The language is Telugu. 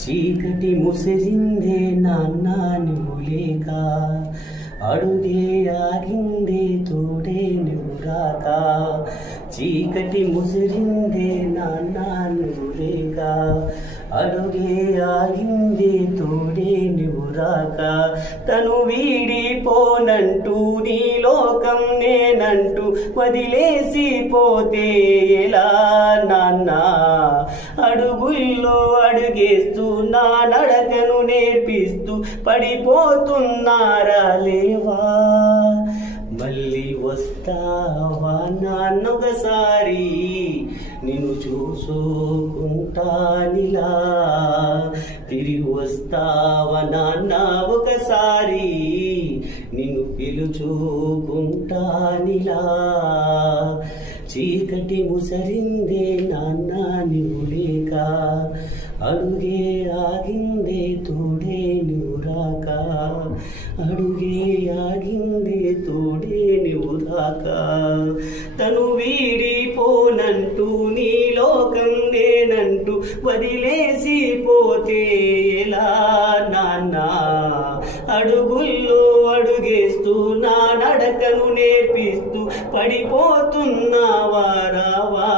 చీకటి ముసిరిందే నాన్న నువ్వు లేక, అడుగే ఆగిందే తోడే నువ్వు రాక. చీకటి ముసిరిందే నాన్న నువ్వు లేక, అడుగే ఆగిందే తోడే నువ్వు రాక. తను వీడిపోనంటూ నీ లోకం నేనంటూ వదిలేసి పోతే ఎలా నాన్న? అడుగుల్లో అడుగేస్తూ నా నడకను నేర్పిస్తూ పడిపోతున్నారా లేవా? మళ్ళీ వస్తావా నాన్నొకసారి, నిన్ను చూసుకుంటానిలా. తిరిగి వస్తావా నాన్న ఒకసారి, నిన్ను పిలుచుకుంటానిలా. చీకటి ముసరిందే నాన్న నువ్వు లేక, అడుగే ఆగిందే తోడే నువ్వు రాక. అడుగే ఆగిందే తోడే నువ్వు రాక. తను వీడిపోనంటూ నీ లోకం నేనంటూ వదిలేసి పోతే ఎలా నాన్న? అడుగుల్లో అడుగేస్తూ నా నడకను నేర్పిస్తూ పడిపోతున్నావా రావా?